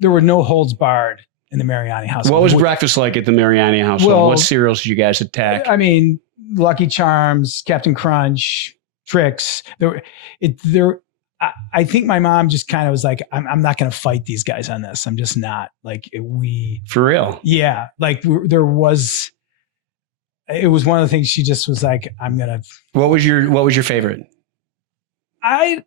there were no holds barred in the Mariani household. What was breakfast like at the Mariani household? Well, what cereals did you guys attack? I mean, Lucky Charms, Captain Crunch, Trix. I think my mom just kind of was like, I'm not going to fight these guys on this. I'm just not like for real. Yeah. Like it was one of the things she just was like, I'm going to. What was your favorite? I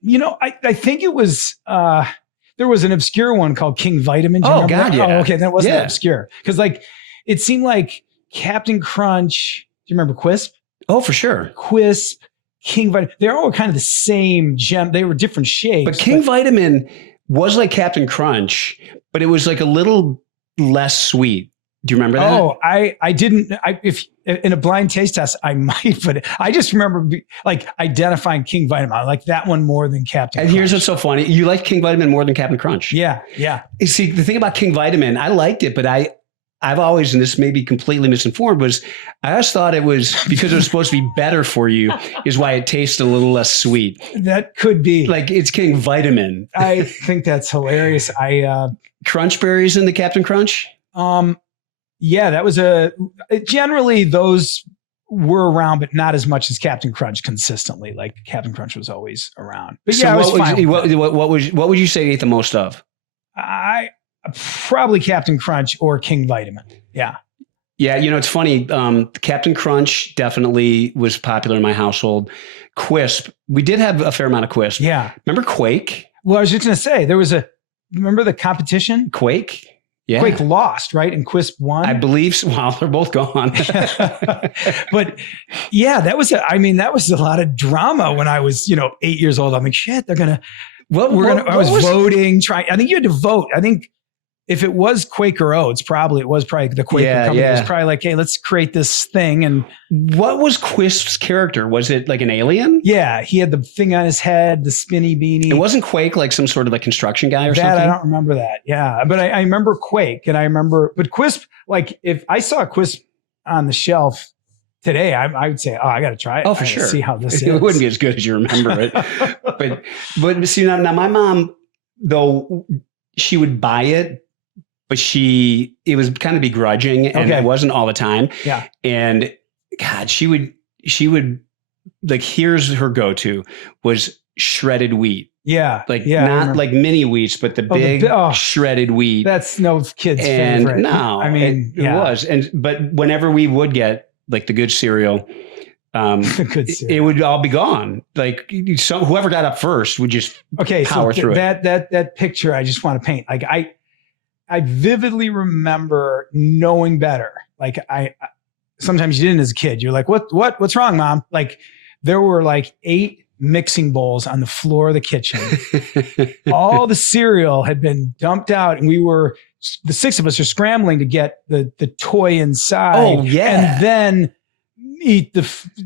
think it was, there was an obscure one called King Vitamin. Oh God. Yeah. Oh, okay. That wasn't that obscure. Cause like, it seemed like Captain Crunch. Do you remember Quisp? Oh, for sure. Quisp. King Vitamin, they're all kind of the same gem. They were different shapes. But King Vitamin was like Captain Crunch, but it was like a little less sweet. Do you remember that? Oh, I didn't. If in a blind taste test, I might, but I just remember like identifying King Vitamin. I like that one more than Captain Crunch. Here's what's so funny. You like King Vitamin more than Captain Crunch. Yeah. Yeah. You see, the thing about King Vitamin, I liked it, but I've always, and this may be completely misinformed, was I always thought it was because it was supposed to be better for you is why it tastes a little less sweet. That could be. Like it's King Vitamin. I think that's hilarious. Crunch berries in the Captain Crunch? Yeah, that was generally those were around, but not as much as Captain Crunch consistently. Like Captain Crunch was always around. But so yeah, I was fine. What would you say you ate the most of? Probably Captain Crunch or King Vitamin. Yeah. Yeah. You know, it's funny. Captain Crunch definitely was popular in my household. Quisp. We did have a fair amount of Quisp. Yeah. Remember Quake? Well, I was just going to say, remember the competition? Quake? Yeah. Quake lost, right? And Quisp won. I believe so. Well, they're both gone. But yeah, that was a lot of drama when I was, 8 years old. I'm like, shit, they're going to, I was voting, I think you had to vote. I think if it was Quake or O, it was probably the Quaker company. Yeah. It was probably like, hey, let's create this thing. And what was Quisp's character? Was it like an alien? Yeah. He had the thing on his head, the spinny beanie. It wasn't Quake like some sort of like construction guy or something? I don't remember that. Yeah. But I remember Quake but Quisp, like if I saw Quisp on the shelf today, I would say, I got to try it. Oh, for sure. See how this is. It wouldn't be as good as you remember it. but see, now my mom, though, she would buy it, but it was kind of begrudging and it wasn't all the time. Yeah. And God, she would like, here's her go-to was shredded wheat. Yeah. Not like mini wheats, but the big shredded wheat. That's no kid's favorite. No, I mean, it was. But whenever we would get like the good cereal, it would all be gone. Like whoever got up first would just power through it. That picture I just want to paint. Like I vividly remember knowing better. Like sometimes you didn't as a kid. You're like, what's wrong, Mom? Like there were like 8 mixing bowls on the floor of the kitchen. All the cereal had been dumped out, and the 6 of us are scrambling to get the toy inside. Oh yeah, and then eat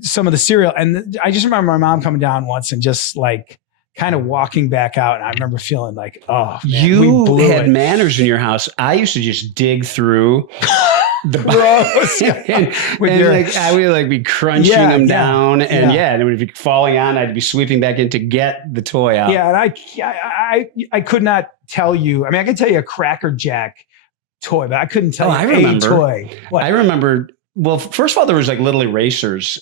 some of the cereal. And I just remember my mom coming down once and just like kind of walking back out. And I remember feeling like, oh, man, you had manners in your house. I used to just dig through the gross. I would like be crunching them down, and it would be falling on. I'd be sweeping back in to get the toy out. Yeah, and I could not tell you. I mean, I could tell you a Cracker Jack toy, but I couldn't tell you a toy. I remember. Well, first of all, there was like little erasers.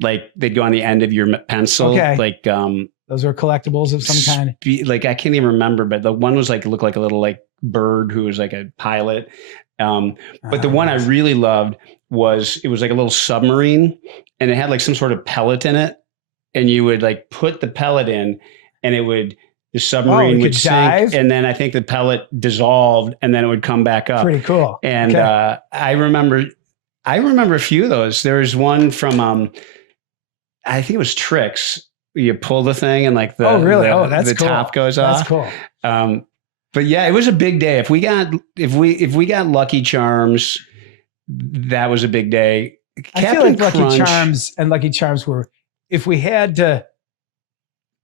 Like they'd go on the end of your pencil. Okay. Like those were collectibles of some kind. Like I can't even remember, but the one was like looked like a little like bird who was like a pilot. But the one I really loved was like a little submarine, and it had like some sort of pellet in it, and you would like put the pellet in, and the submarine would sink, dive? And then I think the pellet dissolved, and then it would come back up. Pretty cool. And I remember a few of those. There was one from I think it was Trix. You pull the thing and like the cool. top goes off. That's cool. But yeah, it was a big day. If we got Lucky Charms, that was a big day. I feel like Lucky Charms were, if we had to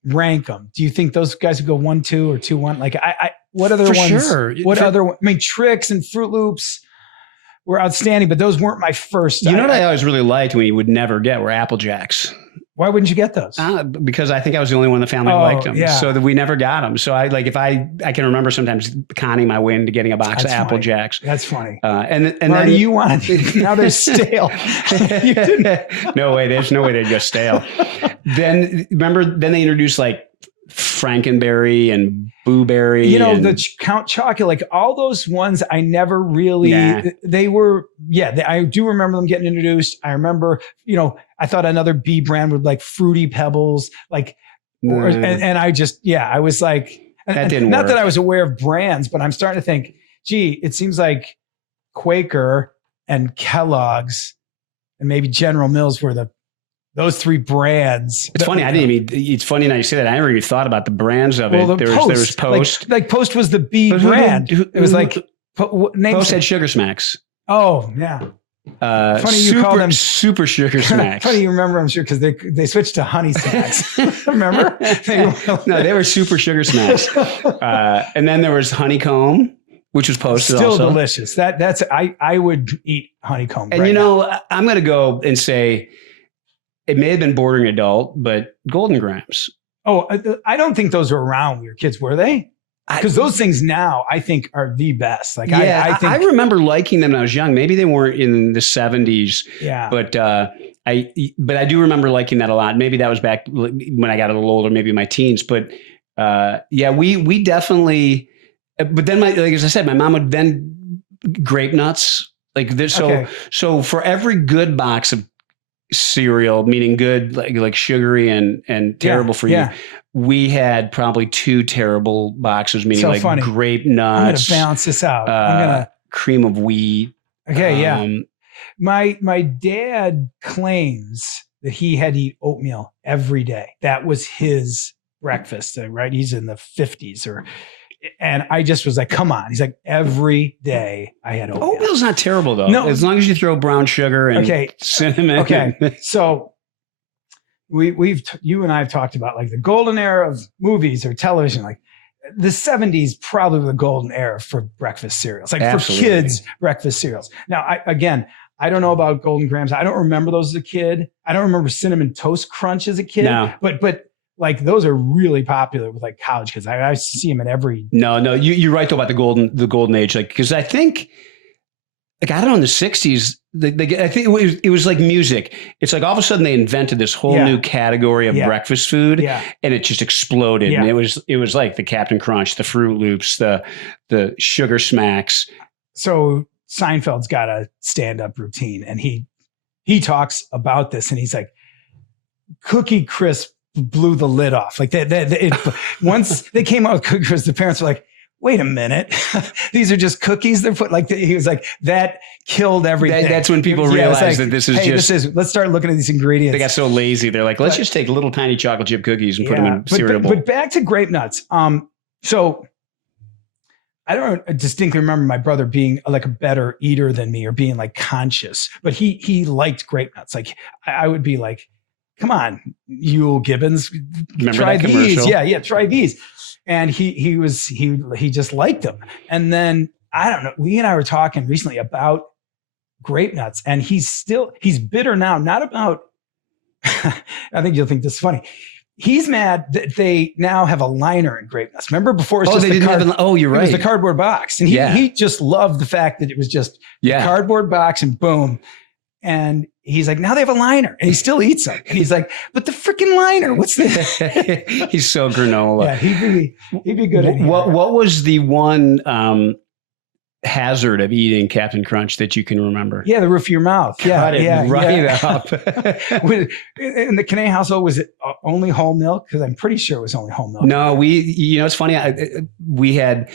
rank them, do you think those guys would go 1, 2 or 2, 1? Like what other for ones? Sure. I mean, Trix and Fruit Loops were outstanding, but those weren't my first. You know what I always really liked when you would never get were Apple Jacks. Why wouldn't you get those? Because I think I was the only one in the family who liked them. Yeah. So that we never got them. So I can remember sometimes conning my way into getting a box of Apple Jacks. That's funny. And Marty, then you wanted, now they're stale. You didn't. No way. There's no way they'd go stale. Then they introduced like Frankenberry and Blueberry. You know, the Count Chocolate, like all those ones I never really, they were, I do remember them getting introduced. I remember, you know, I thought another B brand would like Fruity Pebbles, like, and I just, I was like, that didn't not work. that I was aware of brands, but I'm starting to think, gee, it seems like Quaker and Kellogg's and maybe General Mills were those three brands. It's funny. It's funny now you say that. I never even thought about the brands of it. There was Post. Like Post was the B brand. It was like Post had Sugar Smacks. Oh yeah. Funny you call them Super Sugar Smacks. Funny you remember, I'm sure, because they switched to Honey Smacks. Remember? No, they were Super Sugar Smacks. And then there was Honeycomb, which was Post. Still also delicious. I would eat Honeycomb. And you know, I'm going to go and say, it may have been bordering adult, but Golden Grams. Oh, I don't think those were around when we were kids, were they? Because those things now I think are the best. Like I remember liking them when I was young. Maybe they weren't in the 70s. Yeah. But I do remember liking that a lot. Maybe that was back when I got a little older, maybe in my teens. But we definitely. But then as I said, my mom would then grape nuts like this. So for every good box of cereal, meaning good, like sugary and terrible for you, we had probably 2 terrible boxes, meaning grape nuts. I'm gonna balance this out. Cream of wheat. Okay, my dad claims that he had to eat oatmeal every day. That was his breakfast, right? He's in the 50s and I just was like, come on. He's like, every day I had oatmeal. Oatmeal's not terrible though. No. As long as you throw brown sugar and cinnamon. Okay. So you and I have talked about like the golden era of movies or television. Like the 70s, probably the golden era for breakfast cereals, like Absolutely. For kids, breakfast cereals. Now, I don't know about Golden Grams. I don't remember those as a kid. I don't remember Cinnamon Toast Crunch as a kid. No. But like those are really popular with like college kids. I see them in every. No, you're right though about the golden age. Like, because I think, like, I don't know, in the 60s, I think it was like music. It's like all of a sudden they invented this whole new category of breakfast food, and it just exploded. And it was like the Captain Crunch, the Fruit Loops, the Sugar Smacks. So Seinfeld's got a stand-up routine, and he talks about this, and he's like, Cookie Crisp blew the lid off. Like once they came out with Cookie Crisp, the parents were like, wait a minute, these are just cookies they're put like, he was like, that killed everything. That's when people realized that this is let's start looking at these ingredients. They got so lazy. They're like, let's just take little tiny chocolate chip cookies and put them in cereal bowl. But back to grape nuts. So I don't distinctly remember my brother being like a better eater than me or being like conscious, but he liked grape nuts. Like I would be like, come on, Yule Gibbons, try these. Yeah, try these. And he just liked them. And then I don't know, we and I were talking recently about grape nuts, and he's bitter now, not about I think you'll think this is funny. He's mad that they now have a liner in grape nuts. Remember before it's just you're right. It was the cardboard box. And he just loved the fact that it was just the cardboard box and boom. And he's like, now they have a liner, and he still eats them. And he's like, but the freaking liner, what's this? He's so granola. Yeah, he'd be good at it. What was the one hazard of eating Captain Crunch that you can remember? Yeah, the roof of your mouth. Cut it up. In the Canadian household, was it only whole milk? Because I'm pretty sure it was only whole milk. No, it's funny. We had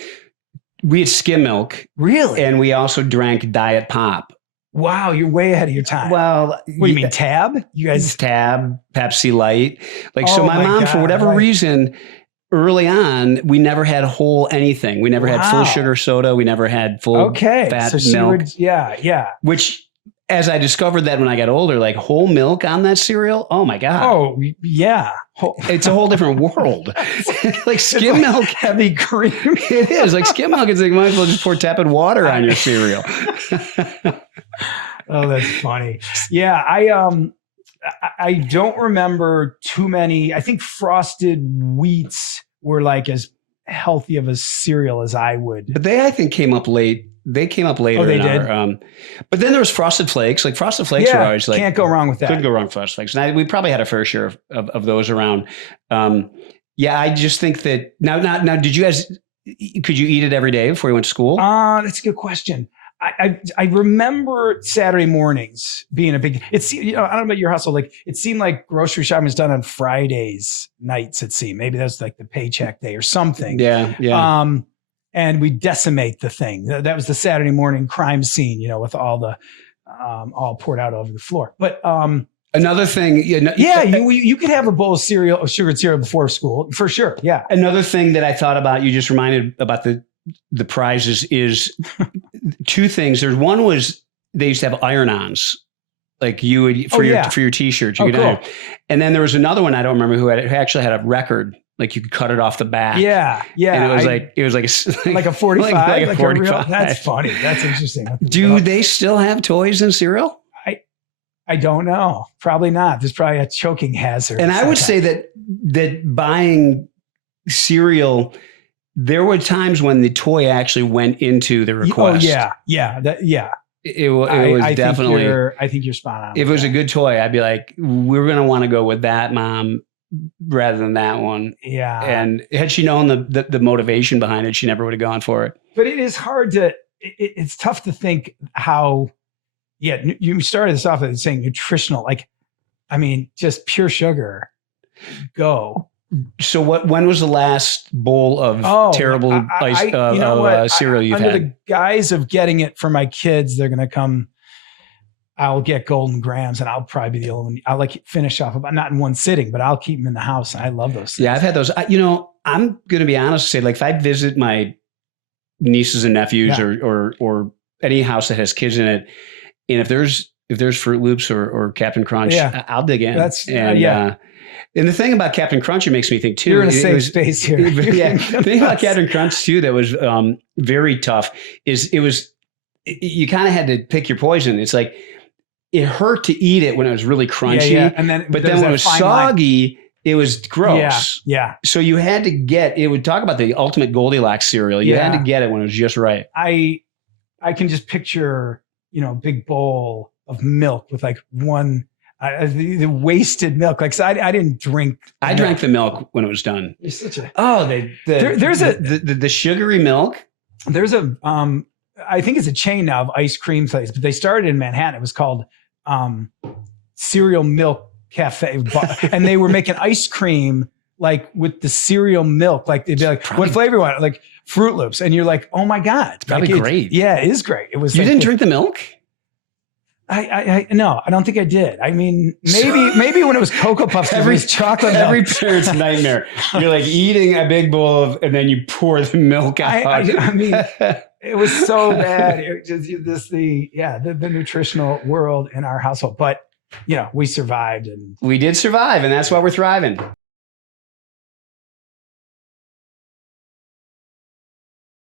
skim milk. Really? And we also drank Diet Pop. Wow, you're way ahead of your time. Well, what do you mean, Tab? You guys Tab, Pepsi Light. So my mom, for whatever reason, early on, we never had whole anything. We never had full sugar soda. We never had full fat milk. Which, as I discovered that when I got older, like whole milk on that cereal, oh my God. Oh, yeah. It's a whole different world. Like skim milk. Heavy cream. It is. Like skim milk, it's like, might as well just pour tepid water on your cereal. Oh, that's funny. Yeah, I don't remember too many. I think Frosted Wheats were like as healthy of a cereal as I would. But they, I think, came up late. They came up later. Oh, they in did? But then there was Frosted Flakes. Like Frosted Flakes were always like, can't go wrong with that. Couldn't go wrong with Frosted Flakes. And we probably had a fair share of those around. Yeah, I just think that now, did you guys, could you eat it every day before you went to school? That's a good question. I remember Saturday mornings being a big, I don't know about your hustle. Like it seemed like grocery shopping was done on Fridays nights. It seemed maybe that was like the paycheck day or something. Yeah. Yeah. And we decimate the thing. That was the Saturday morning crime scene, with all the, all poured out over the floor. But, another thing, you could have a bowl of cereal, of sugared cereal before school for sure. Yeah. Another thing that I thought about, you just reminded about the prizes is two things. There's one was they used to have iron-ons, like you would for your t-shirts. Cool. And then there was another one I don't remember who actually had a record, like you could cut it off the back. Yeah, yeah. And it was like a 45. like a 45. That's funny. That's interesting. Do they still have toys in cereal? I don't know. Probably not. There's probably a choking hazard. And I would say that buying cereal, there were times when the toy actually went into the request. Oh yeah. It was definitely. I think you're spot on. If it was a good toy, I'd be like, we're going to want to go with that, Mom, rather than that one. Yeah. And had she known the motivation behind it, she never would have gone for it. But it is hard to. It's tough to think how. Yeah, you started this off as saying nutritional. Like, I mean, just pure sugar. Go. So when was the last bowl of terrible cereal you've under had? The guise of getting it for my kids, they're going to come. I'll get Golden Grams, and I'll probably be the only one. I'll finish off, not in one sitting, but I'll keep them in the house. I love those things. Yeah, I've had those. I'm going to be honest and say, like, if I visit my nieces and nephews or any house that has kids in it, and if there's Fruit Loops or Captain Crunch, I'll dig in. And the thing about Captain Crunch, it makes me think too. You're in a safe space here. The thing about Captain Crunch too that was very tough is you kind of had to pick your poison. It's like it hurt to eat it when it was really crunchy, and then when it was soggy, it was gross. Yeah. So you had to get. It would talk about the ultimate Goldilocks cereal. You had to get it when it was just right. I can just picture big bowl of milk with like one. The wasted milk, like so I didn't drink. I drank the milk when it was done. You're such a there's the sugary milk. There's I think it's a chain now of ice cream place, but they started in Manhattan. It was called Cereal Milk Cafe, and they were making ice cream like with the cereal milk. Like they'd be like, "What flavor you want?" Like Fruit Loops, and you're like, "Oh my god, it's probably great." Yeah, it is great. It was. You didn't drink the milk? No, I don't think I did. I mean, maybe when it was Cocoa Puffs, every chocolate, every parent's nightmare. You're like eating a big bowl of, and then you pour the milk out. I mean, it was so bad. It just the nutritional world in our household, but we survived, and we did survive, and that's why we're thriving.